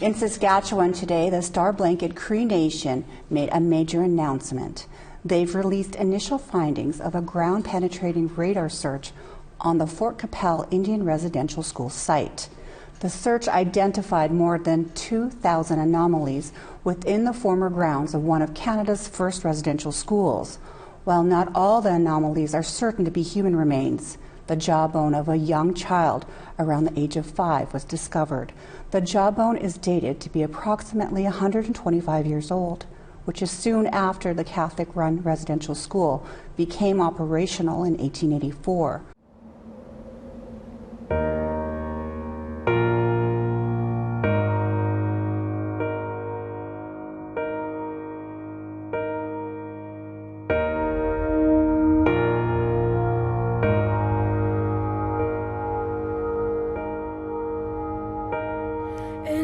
In Saskatchewan today, the Star Blanket Cree Nation made a major announcement. They've released initial findings of a ground-penetrating radar search on the Fort Qu'Appelle Indian Residential School site. The search identified more than 2,000 anomalies within the former grounds of one of Canada's first residential schools. While not all the anomalies are certain to be human remains, the jawbone of a young child around the age of 5 was discovered. The jawbone is dated to be approximately 125 years old, which is soon after the Catholic-run residential school became operational in 1884.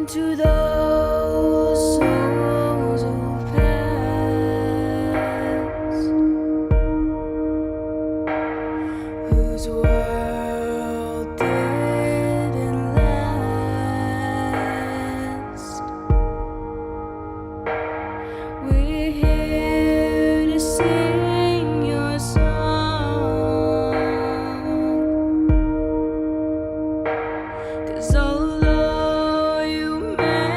To those souls who passed, whose world didn't last, we're here to sing your song, 'cause although you may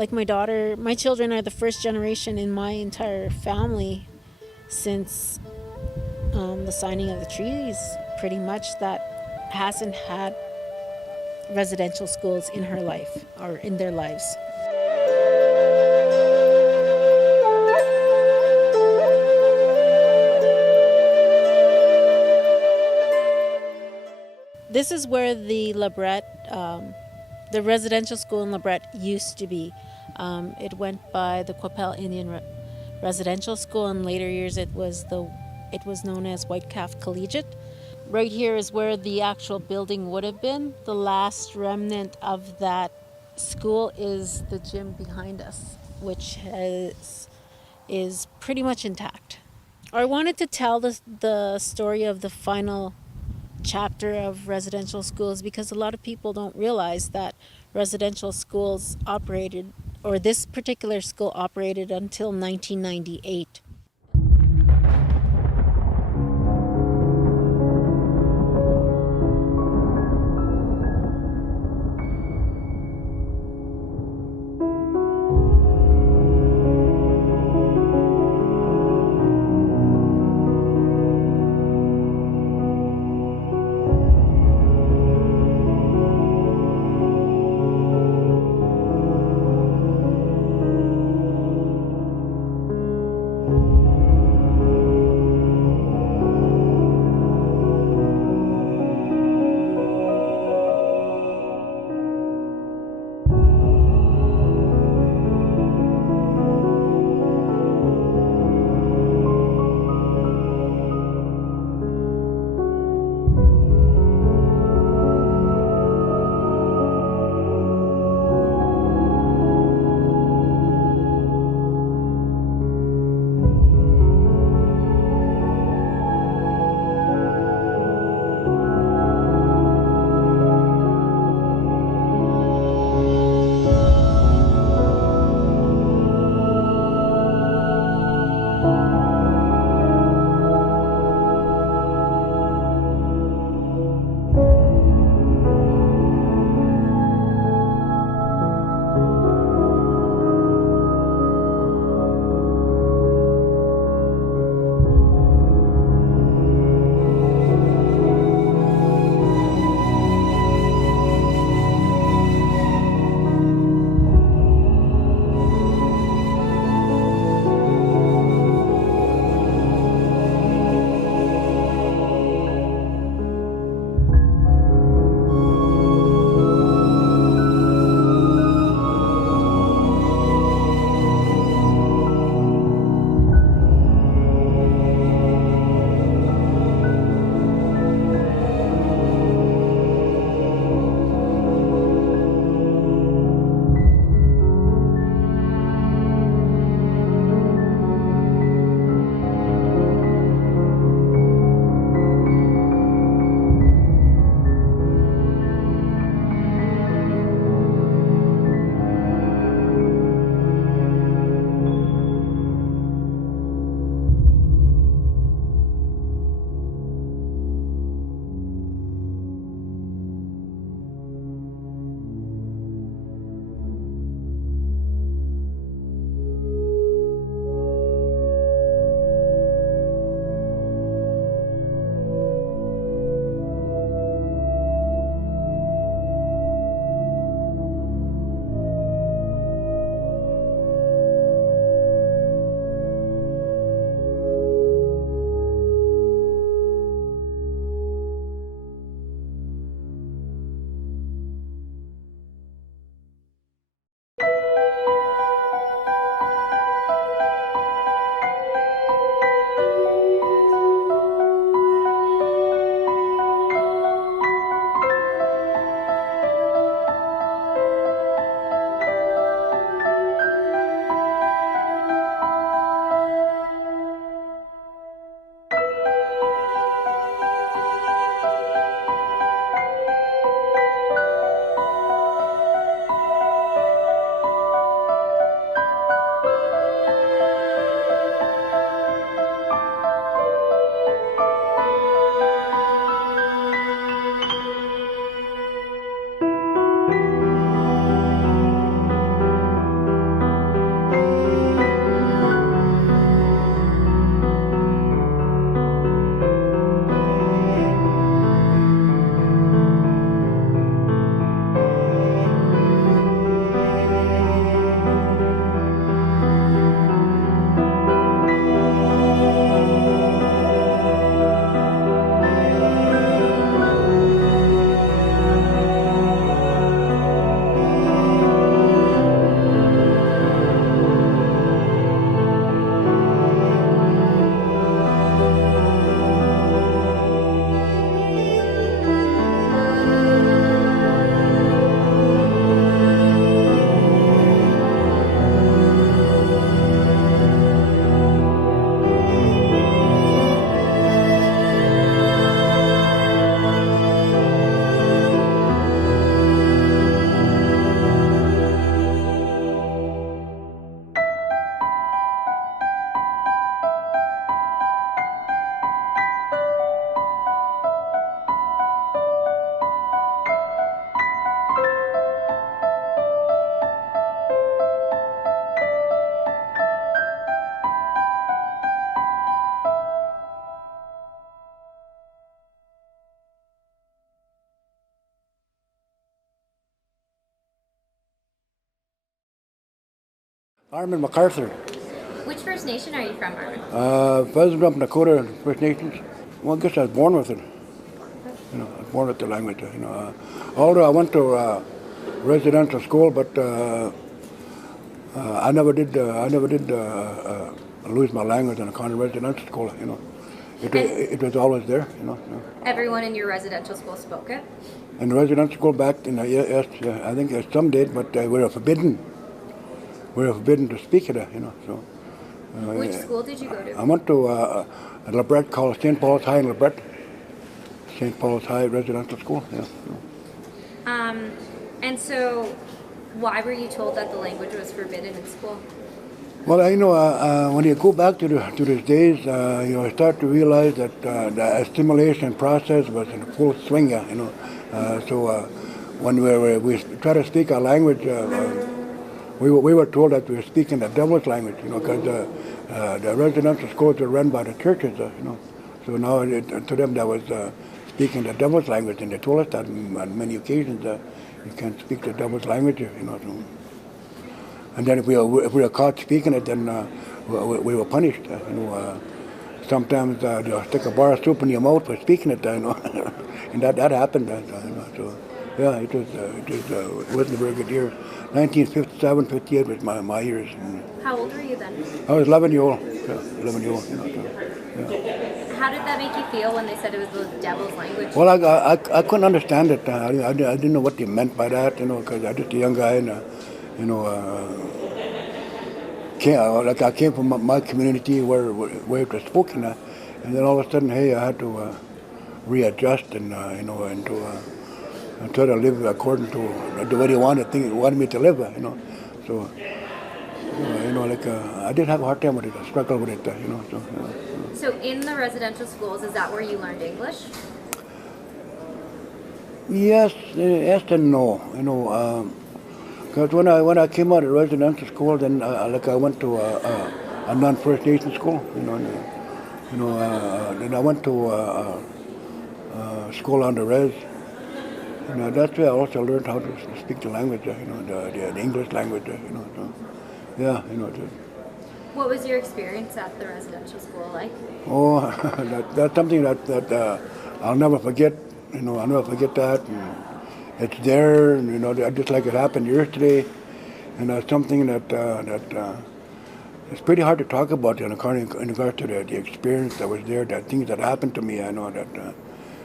like my children are the first generation in my entire family since the signing of the treaties, pretty much, that hasn't had residential schools in her life or in their lives. This is where the Labret, the residential school in Labret used to be. It went by the Qu'Appelle Indian Residential School. In later years, it was known as Whitecalf Collegiate. Right here is where the actual building would have been. The last remnant of that school is the gym behind us, which is pretty much intact. I wanted to tell the story of the final chapter of residential schools because a lot of people don't realize that residential schools operated, or this particular school operated until 1998. Armin MacArthur. Which First Nation are you from, Armin? President of Dakota First Nations. Well, I guess I was born with it. You know, I was born with the language. You know, although I went to residential school, but I never did. Lose my language in a kind of residential school. You know, it was always there. You know. Everyone in your residential school spoke it? In the residential school back, yes, I think some did, but we were forbidden. We were forbidden to speak it. You know. So. Which school did you go to? I went to a Labret called St. Paul's High in Labret. St. Paul's High Residential School. Yeah. And so, why were you told that the language was forbidden in school? Well, you know, when you go back to these days, you know, I start to realize that the assimilation process was in full swing. You know, so when we try to speak our language, we were told that we were speaking the devil's language. You know, because the residential schools were run by the churches. You know, so now to them that was speaking the devil's language, and they told us that on many occasions you can't speak the devil's language. You know. So, and then if we were caught speaking it, then we were punished. You know, sometimes they'll stick a bar of soup in your mouth for speaking it. You know, and that happened. You know, so yeah, it wasn't a very good year. 1957, 58 was my years. How old were you then? I was 11-year-old. Yeah, 11-year-old. You know, so, yeah. How did that make you feel when they said it was the devil's language? Well, I couldn't understand it. I didn't know what they meant by that. You know, because I was just a young guy and. You know, I came from my community where it was spoken, and then all of a sudden, hey, I had to readjust and you know, and to try to live according to the way they wanted me to live. You know, so you know, like I did have a hard time with it. I struggled with it. You know, so. So in the residential schools, is that where you learned English? Yes and no. You know. Because when I came out of residential school, then like I went to a non-First Nation school, you know, then I went to school on the res. You know, that's where I also learned how to speak the language, you know, the English language, you know. So, yeah, you know. What was your experience at the residential school like? Oh, that's something that I'll never forget. You know, I'll never forget that. And, it's there, and, you know, just like it happened yesterday, and that's something that it's pretty hard to talk about in regards to the experience that was there, the things that happened to me. I know that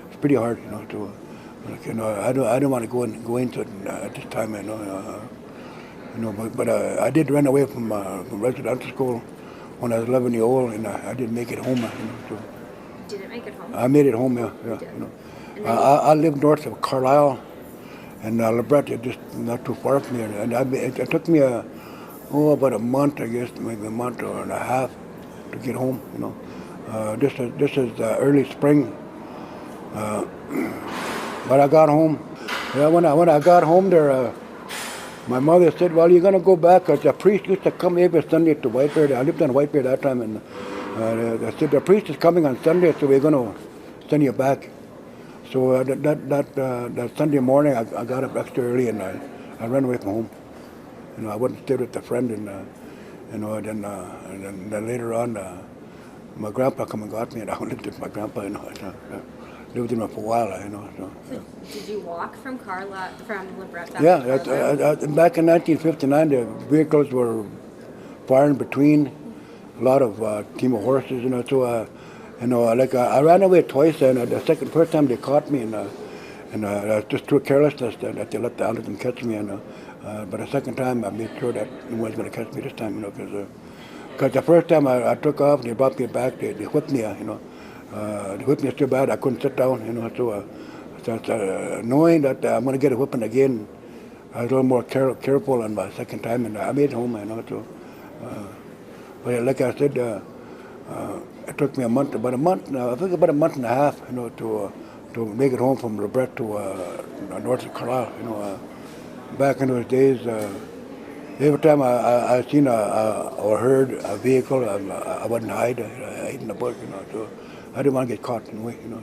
it's pretty hard, you know, to, like, you know, I don't want to go into it at this time, you know, but I did run away from residential school when I was 11-year-old, and I didn't make it home, you know. So. You didn't make it home? I made it home, yeah, you know. I lived north of Carlisle. And Labret is just not too far from here. And it took me about a month, I guess, maybe a month or and a half to get home. You know, this is early spring. But I got home. Yeah, when I got home there, my mother said, "Well, you're gonna go back." Cause the priest used to come every Sunday to White-Bear. I lived in White-Bear that time, and they said the priest is coming on Sunday, so we're gonna send you back. So that Sunday morning, I got up extra early and I ran away from home. You know, I went and stayed with a friend, and you know, then later on, my grandpa come and got me, and I lived with my grandpa. You know, lived with him for a while. You know. So did you walk from Lebret back? Yeah, back in 1959, the vehicles were far in between. A lot of team of horses. You know, so. You know, like I ran away twice, and first time they caught me, and just through carelessness that they let them catch me, and but the second time I made sure that no one's going to catch me this time, you know, because the first time I took off, they brought me back, they whipped me, you know, they whipped me so bad I couldn't sit down, you know, so knowing that I'm going to get a whipping again, I was a little more careful on my second time, and I made it home, you know, so, but like I said. It took me I think about a month and a half, you know, to make it home from Lebret to north of Carlisle. You know, back in those days, every time I seen or heard a vehicle, I wouldn't hide. I hid in the bush, you know. So I didn't want to get caught in the way, you know.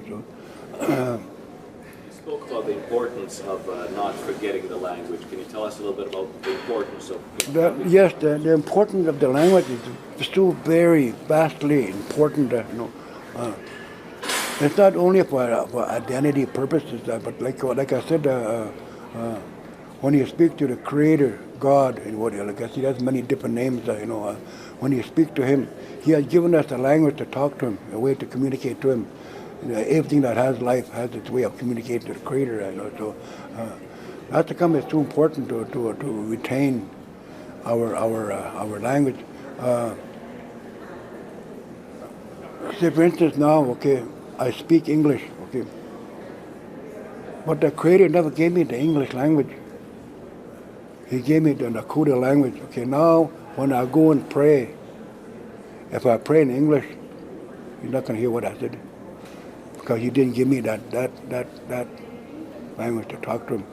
So spoke about the importance of not forgetting the language. Can you tell us a little bit about the importance of? Yes, the importance of the language is still very vastly important. It's not only for identity purposes, but like I said, when you speak to the Creator, God, and what like I said, he has many different names. When you speak to Him, He has given us a language to talk to Him, a way to communicate to Him. Everything that has life has its way of communicating to the Creator. So that's become it's too important to retain our language. Say for instance now, okay, I speak English, okay, but the Creator never gave me the English language. He gave me the Nakota language. Okay, now when I go and pray, if I pray in English, you're not going to hear what I said, because He didn't give me that language to talk to Him.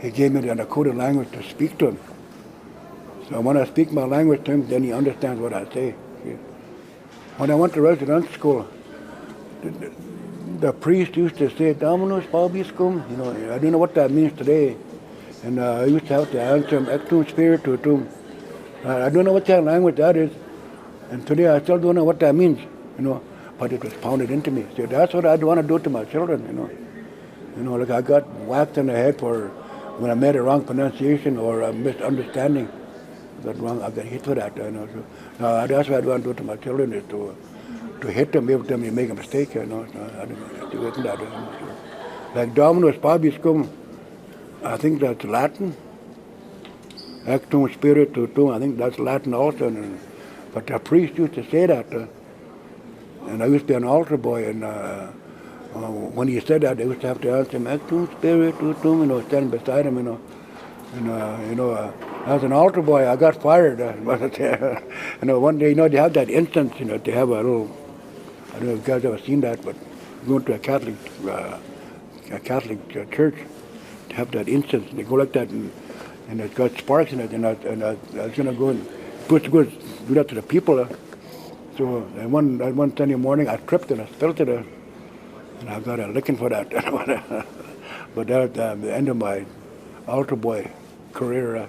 He gave me the Nakota language to speak to Him. So when I speak my language to Him, then He understands what I say. Okay? When I went to residential school, the priest used to say, "Dominus vobiscum." I don't know what that means today. And I used to have to answer him, "Ectum spiritu." I don't know what kind of language that is. And today I still don't know what that means, but it was pounded into me. So that's what I'd want to do to my children, like I got whacked in the head for when I made a wrong pronunciation or a misunderstanding. I got hit for that, So, that's what I'd want to do to my children is to hit them every time they make a mistake, I don't do that. Like Dominus vobiscum, I think that's Latin. Ectum spiritu, I think that's Latin also. But the priest used to say that. And I used to be an altar boy, and when he said that, I used to have to answer him, "Ectum spiritu," standing beside him, as an altar boy, I got fired. One day, they have that instance, they have a little, I don't know if you guys ever seen that, but going to a Catholic church, to have that instance, they go like that, and it's got sparks in it, and I was going to go and supposed to go do that to the people. So one Sunday morning, I tripped and I spilled it, and I got a licking for that. But that was the end of my altar boy career.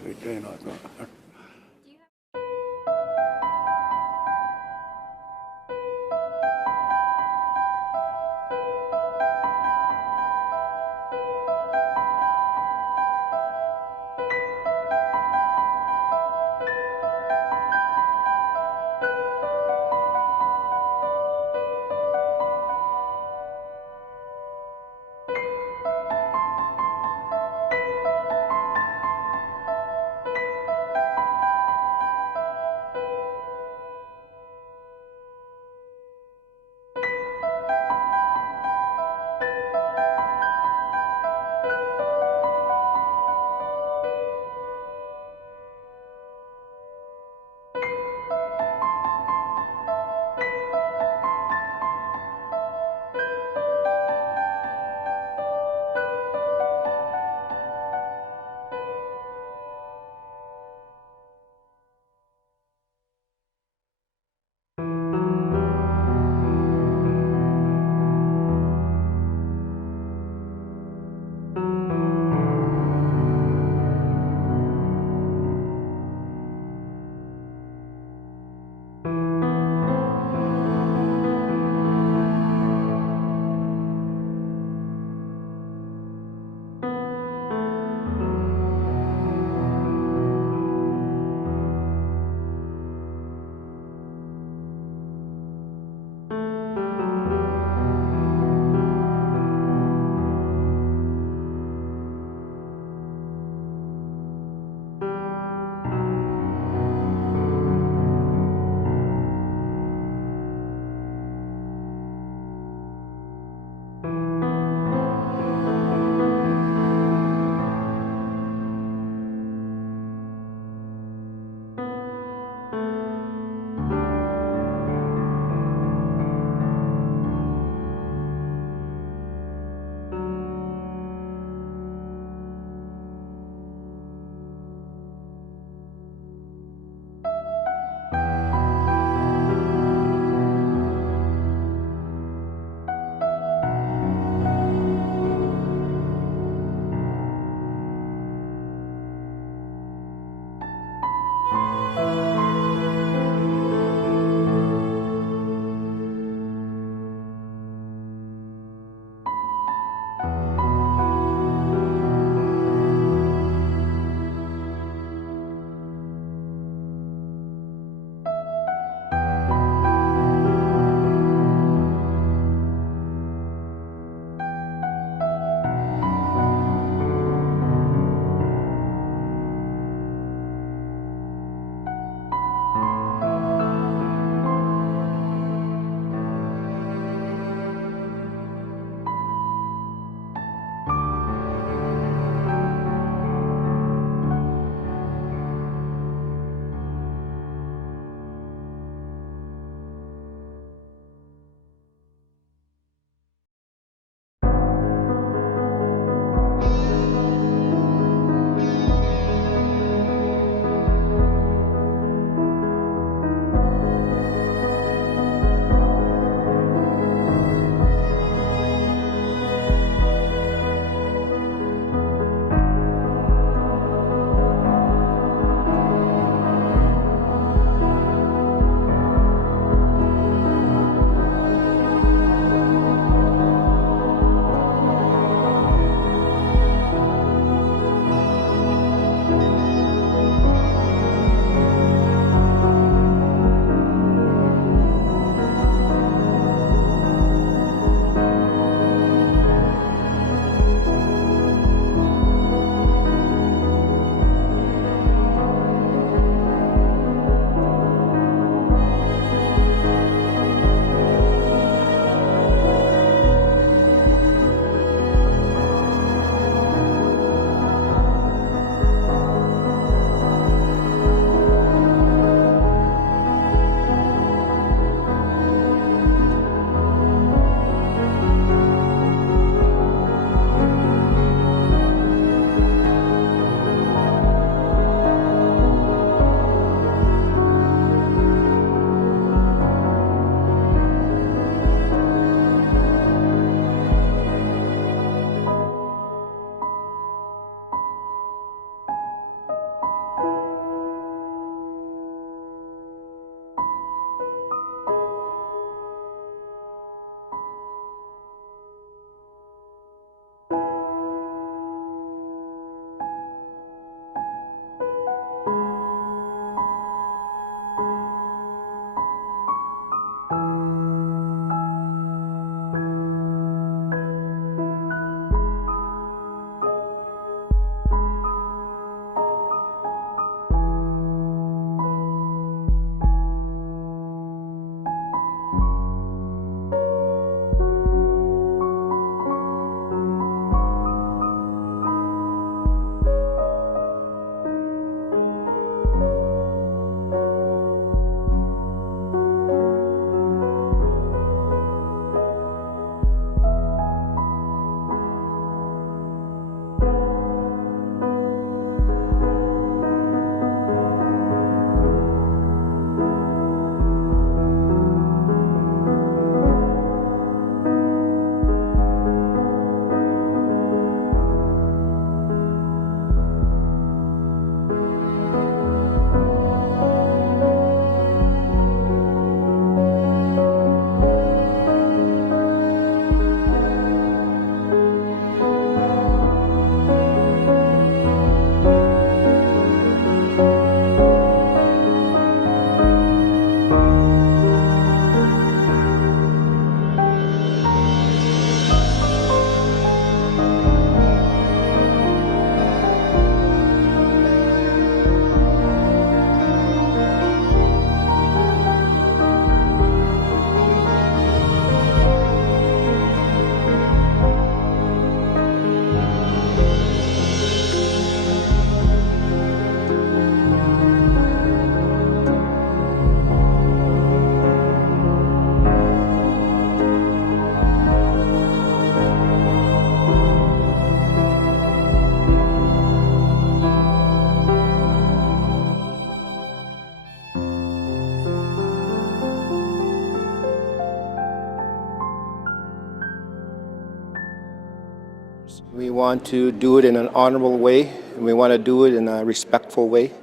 We want to do it in an honorable way, and we want to do it in a respectful way,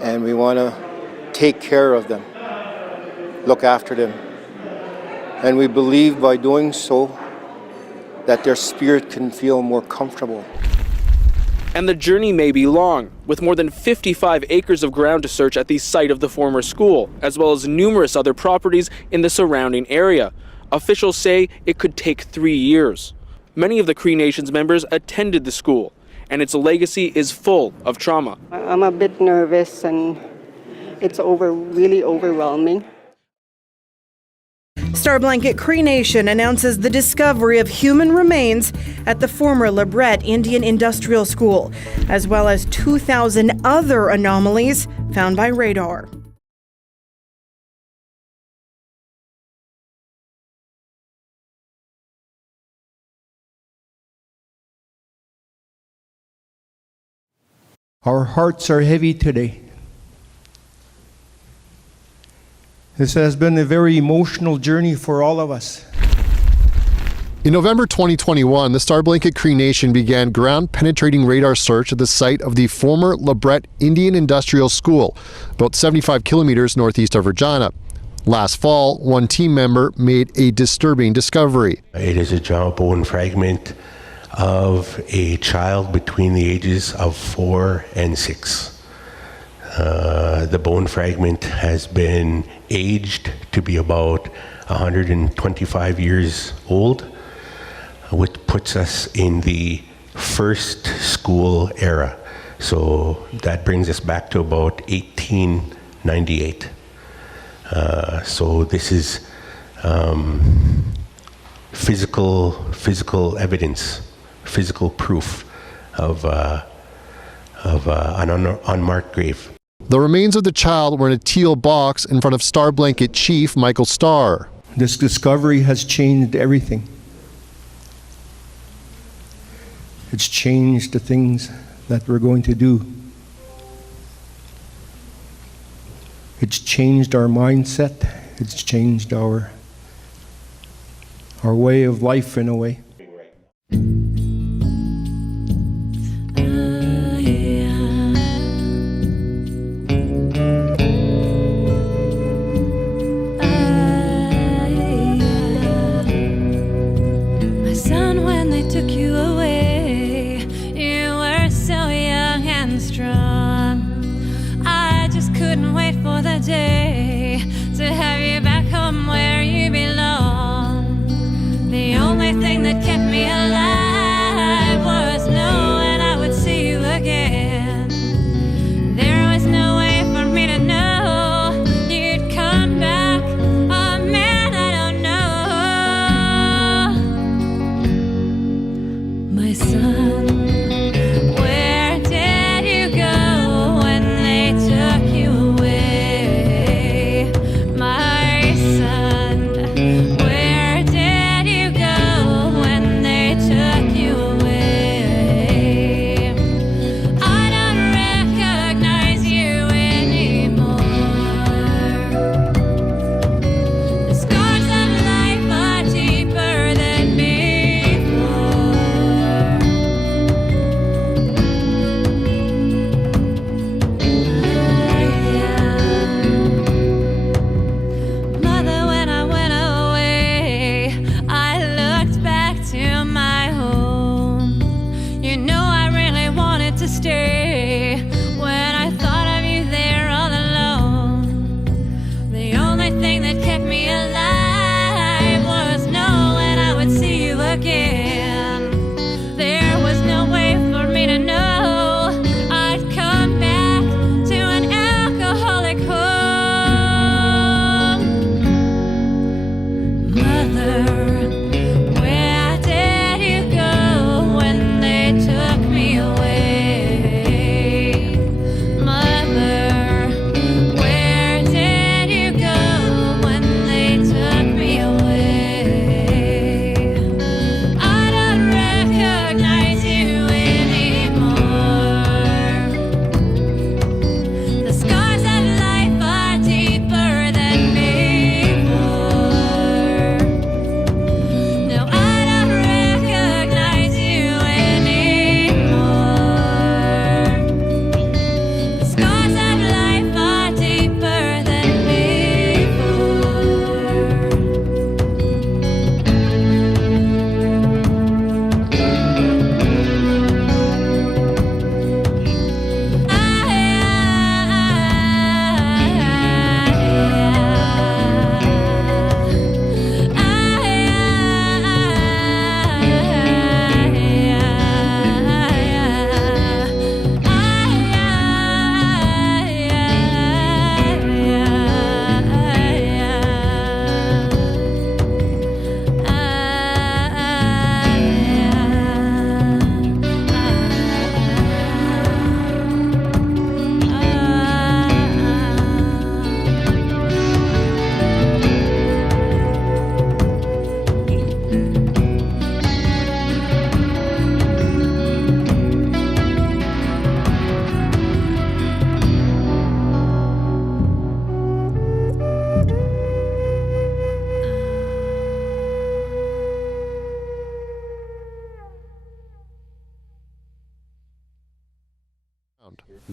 and we want to take care of them, look after them. And we believe by doing so that their spirit can feel more comfortable. And the journey may be long, with more than 55 acres of ground to search at the site of the former school, as well as numerous other properties in the surrounding area. Officials say it could take 3 years. Many of the Cree Nation's members attended the school, and its legacy is full of trauma. I'm a bit nervous, and it's really overwhelming. Star Blanket Cree Nation announces the discovery of human remains at the former Lebret Indian Industrial School, as well as 2,000 other anomalies found by radar. Our hearts are heavy today. This has been a very emotional journey for all of us. In November 2021, the Star Blanket Cree Nation began ground-penetrating radar search at the site of the former Lebret Indian Industrial School, about 75 kilometers northeast of Regina. Last fall, one team member made a disturbing discovery. It is a jaw bone fragment of a child between the ages of 4 and 6. The bone fragment has been aged to be about 125 years old, which puts us in the first school era. So that brings us back to about 1898. So this is physical evidence, physical proof of an unmarked grave. The remains of the child were in a teal box in front of Star Blanket Chief Michael Starr. This discovery has changed everything. It's changed the things that we're going to do. It's changed our mindset. It's changed our way of life in a way. To have you back home where you belong. The only thing that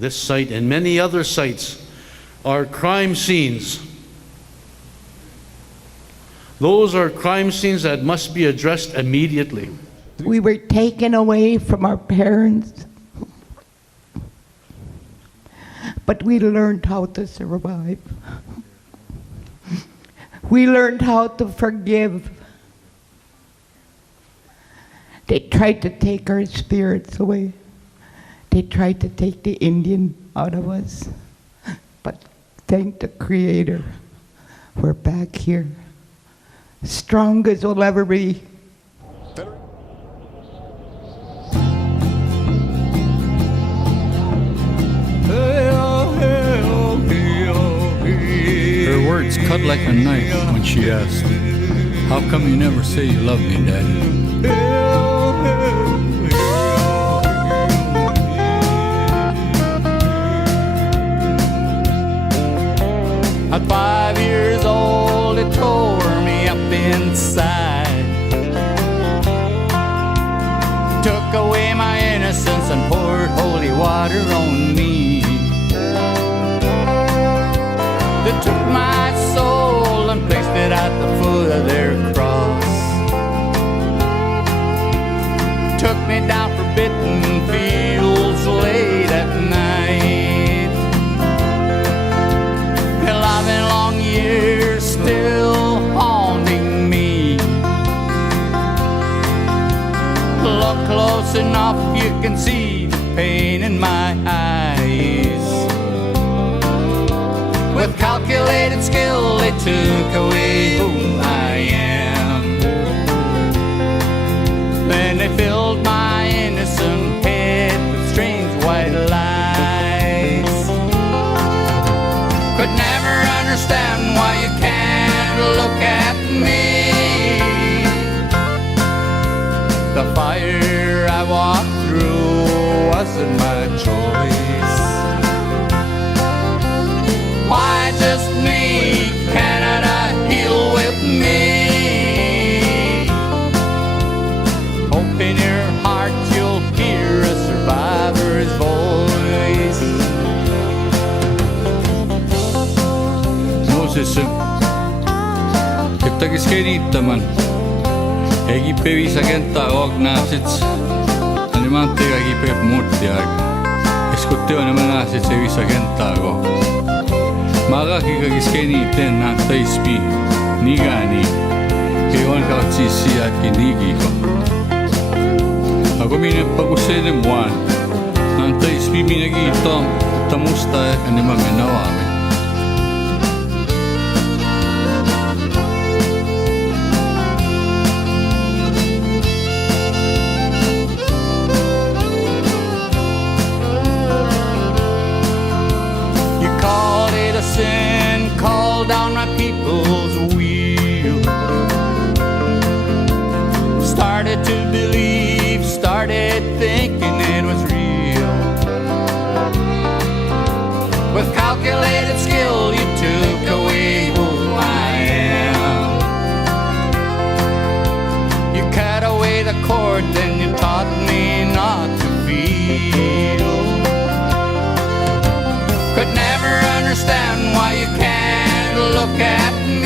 this site and many other sites are crime scenes. Those are crime scenes that must be addressed immediately. We were taken away from our parents, but we learned how to survive. We learned how to forgive. They tried to take our spirits away. They tried to take the Indian out of us. But thank the Creator, we're back here. Strong as we'll ever be. Her words cut like a knife when she asked, "How come you never say you love me, Daddy?" At 5 years old, it tore me up inside. Took away my innocence and poured holy water on me. They took my soul and placed it at the foot of their cross. Took me down forbidden fields late at night. 11 long years still haunting me. Look close enough, you can see the pain in my eyes. With calculated skill, they took away who I am. Then they filled my innocent head with strange white lies. Could never understand why you can't look at me. The fire I walked through wasn't my choice. Why just me? Canada, heal with me. Hope in your heart you'll hear a survivor's voice. Moses, keптagi skeniittaman. Egipe viisakenta ognasits. Animante egipe muuttiag. Eskutteo nemanasits e viisakentago. Magaki skeniitten nattaispi nigani. Keon kautsisia kinigiko. Ako minne pagusene muan. Nattaispi minagito tamusta animamenawame. Sin called down my people's wheel. Started to believe, started thinking it was real. With calculated skill, you took away who I am. You cut away the cord, then you taught me not to feel. Could never understand why you can't look at me.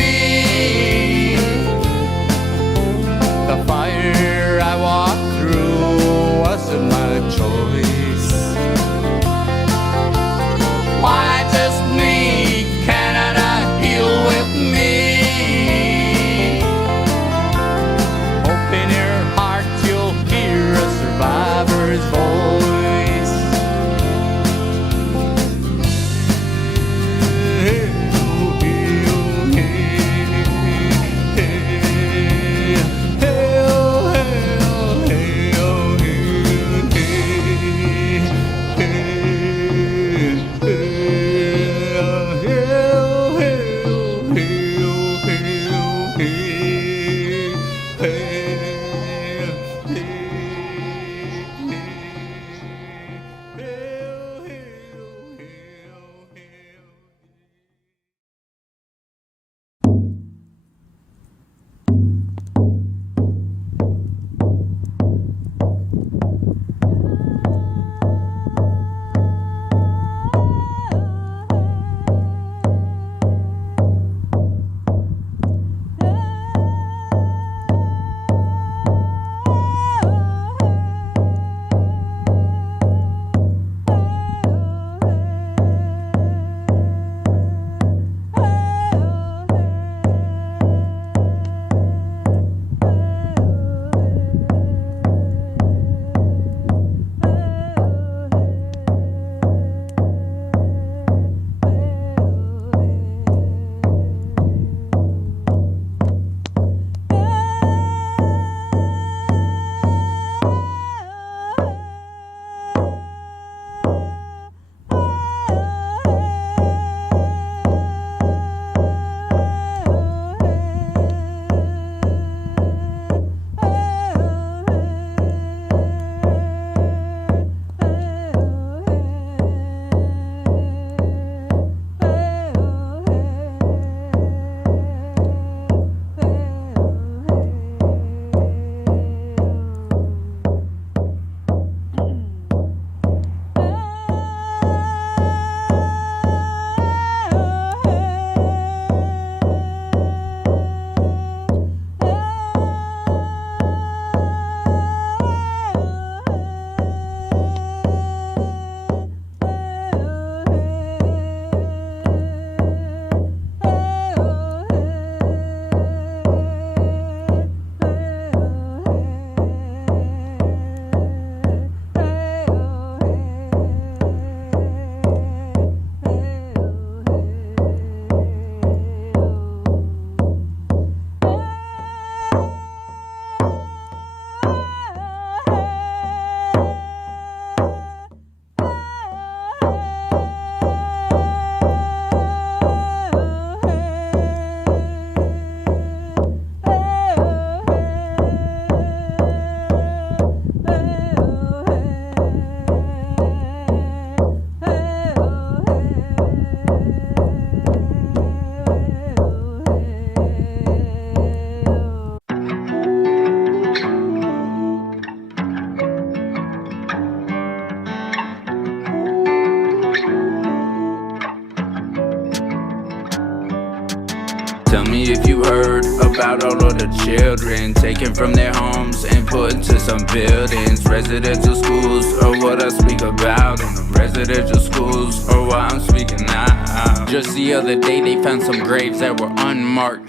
Tell me if you heard about all of the children taken from their homes and put into some buildings. Residential schools are what I speak about, and the residential schools are why I'm speaking now. Just the other day they found some graves that were unmarked.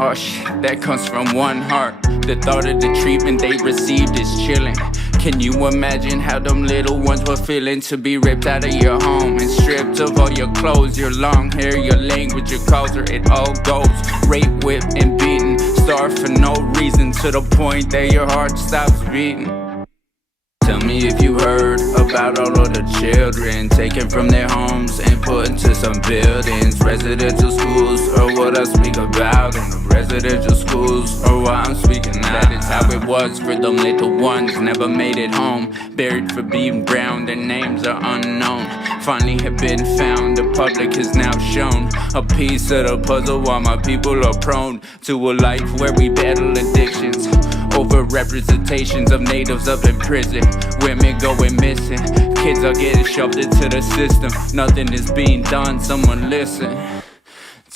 Oh shit, that comes from one heart. The thought of the treatment they received is chilling. Can you imagine how them little ones were feeling to be ripped out of your home and stripped of all your clothes, your long hair, your language, your culture, it all goes. Raped, whipped, and beaten, starved for no reason to the point that your heart stops beating. Tell me if you heard about all of the children taken from their homes and put into some buildings. Residential schools are what I speak about, and the residential schools are why I'm speaking now. That is how it was for them little ones, never made it home. Buried for being brown, their names are unknown. Finally have been found, the public has now shown a piece of the puzzle while my people are prone to a life where we battle addictions. Over-representations of natives up in prison. Women going missing. Kids are getting shoved into the system. Nothing is being done, someone listen.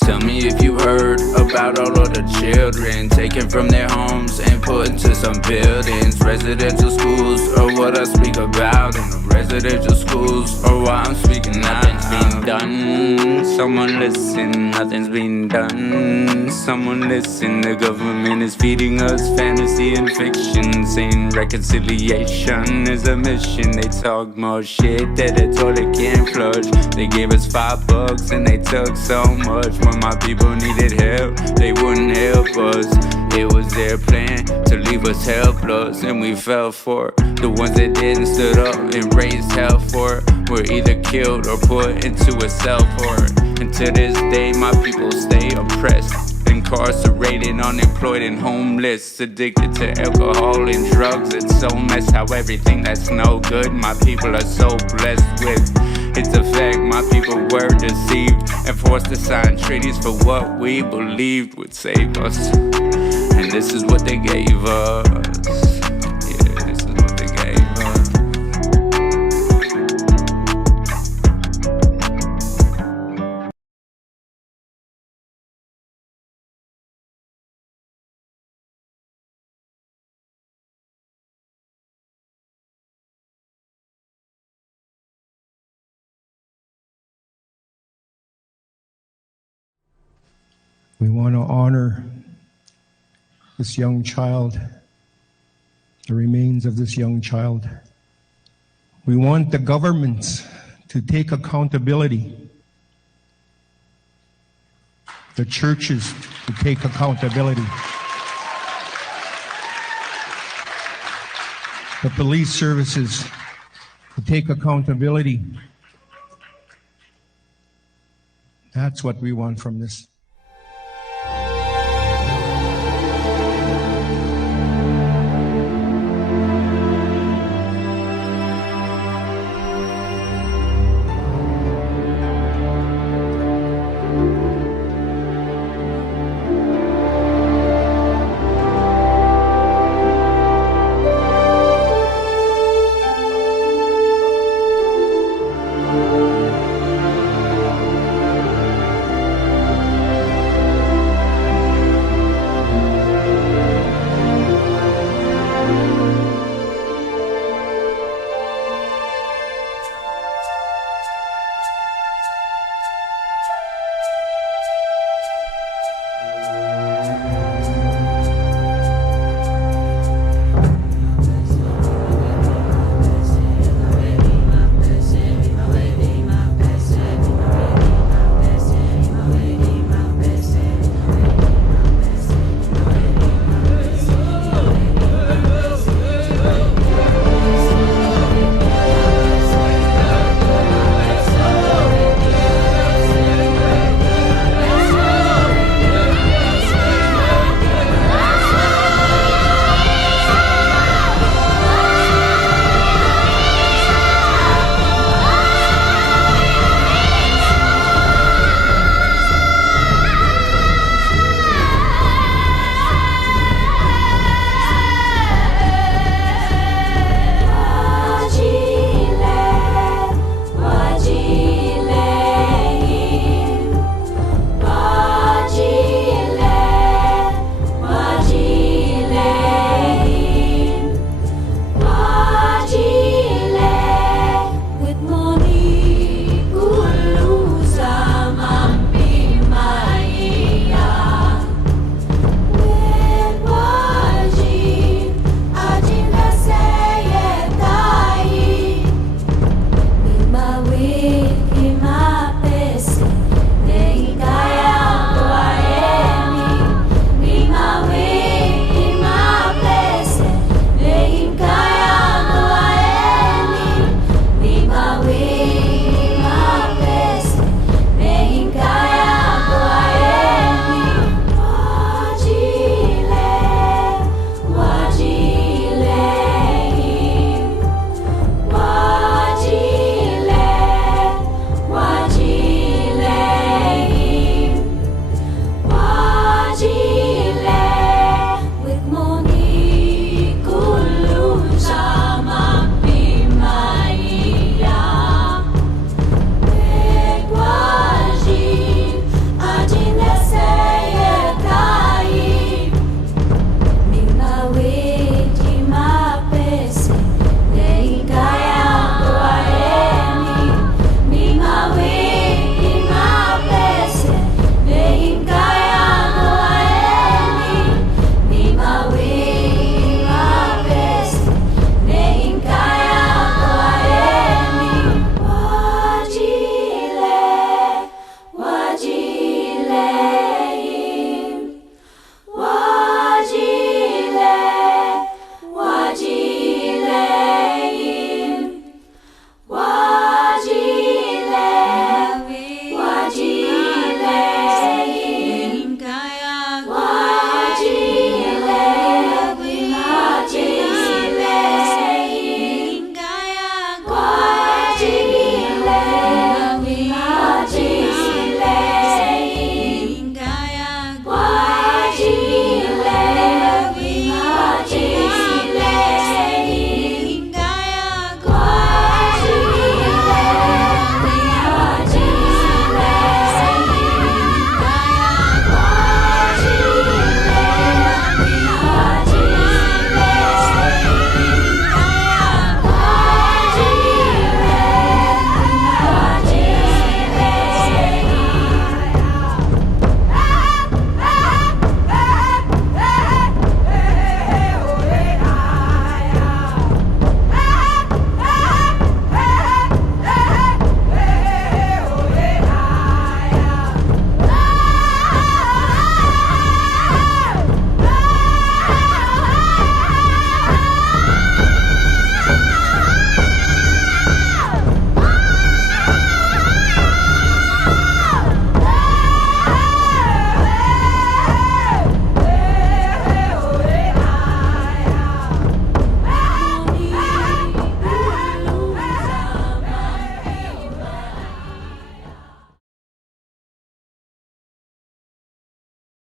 Tell me if you heard about all of the children taken from their homes and put into some buildings. Residential schools are what I speak about, and the residential schools are why I'm speaking now. Nothing's been done, someone listen. Nothing's been done, someone listen. The government is feeding us fantasy and fiction, saying reconciliation is a mission. They talk more shit that the toilet can't flush. They gave us $5 and they took so much. When my people needed help, they wouldn't help us. It was their plan to leave us helpless, and we fell for it. The ones that didn't stood up and raised hell for it were either killed or put into a cell for it. And to this day my people stay oppressed, incarcerated, unemployed and homeless, addicted to alcohol and drugs. It's so messed how everything that's no good my people are so blessed with. It's a fact my people were deceived and forced to sign treaties for what we believed would save us. And this is what they gave us. Yeah, this is what they gave us. We want to honor this young child, the remains of this young child. We want the governments to take accountability, the churches to take accountability, the police services to take accountability. That's what we want from this.